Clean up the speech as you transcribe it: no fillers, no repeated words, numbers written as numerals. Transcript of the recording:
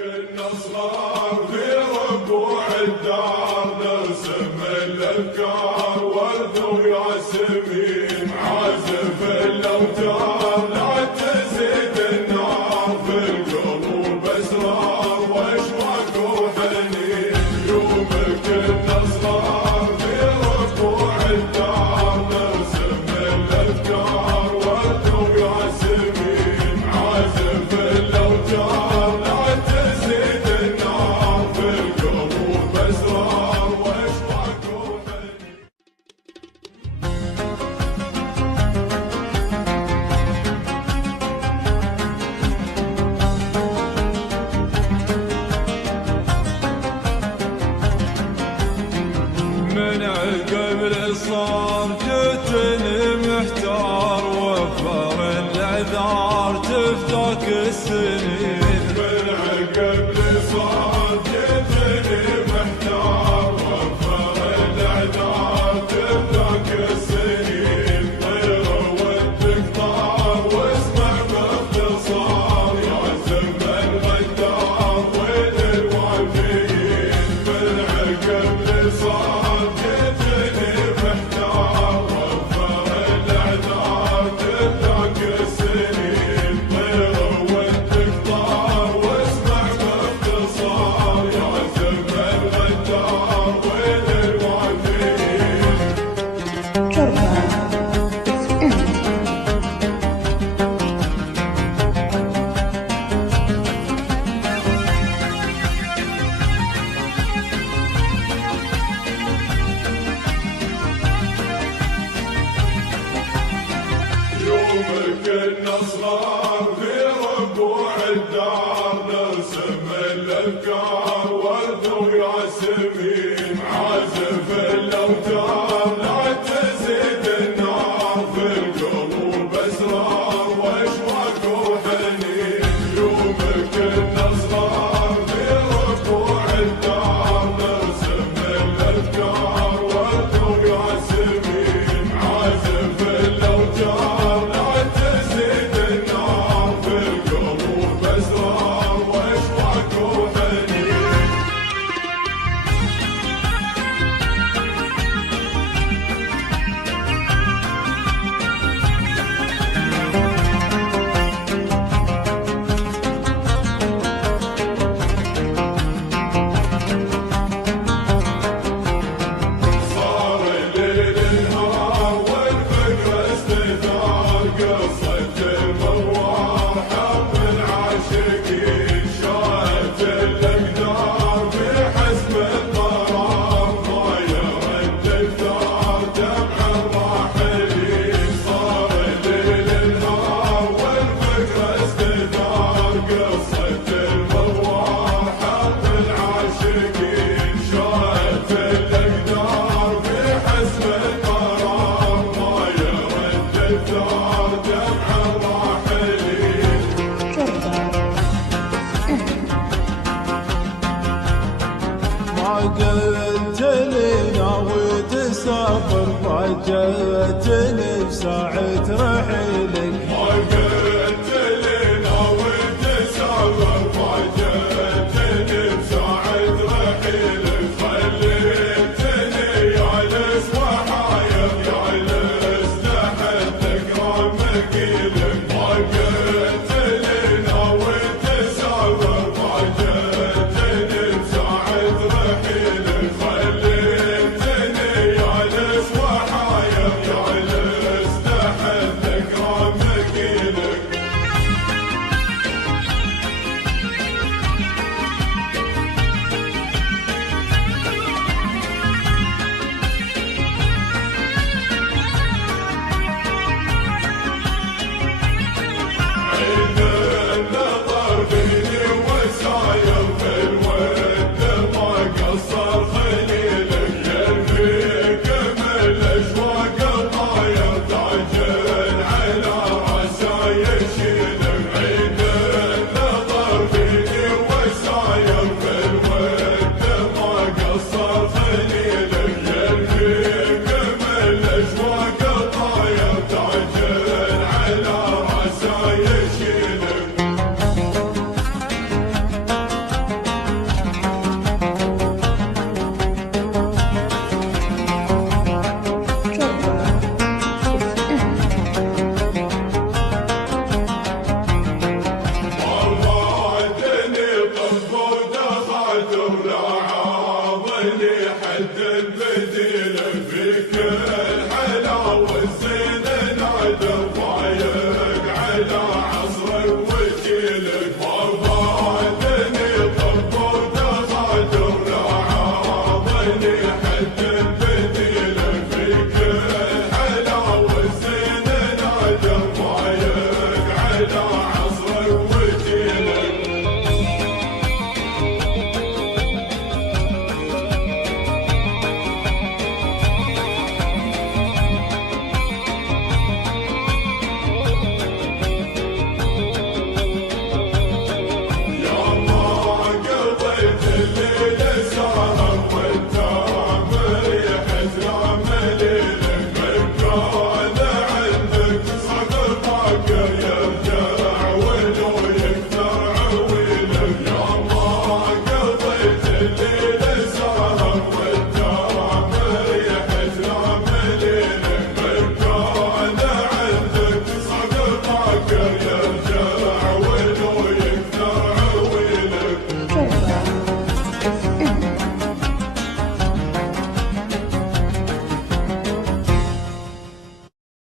كنا صغار في ربوع الدار نرسم الافكار ورد وياسمين عازف الاوتار لا تزيد النار في القلوب اسرار واشواق وحنين يوم كنا صغار في ربوع الدار نرسم الافكار ورد وياسمين عازف الاوتار من قبل صار جتني محتار وفر العذار تفتك السنين من قبل صار جتني محتار وفر العذار تفتك السنين طير ودك طار واسمع باختصار يا زمن غدار وين الوافيين من قبل صار كنا صغار في ربوع الدار نرسم الافكار ورد وياسمين عازف الاوتار لا تزيد النار في القلوب اسرار واشواق وحنين يوم كنا صغار في ربوع الدار نرسم الافكار ورد وياسمين عازف الاوتار قلت لي ناوي تسافر فاجأتني بساعة رحيل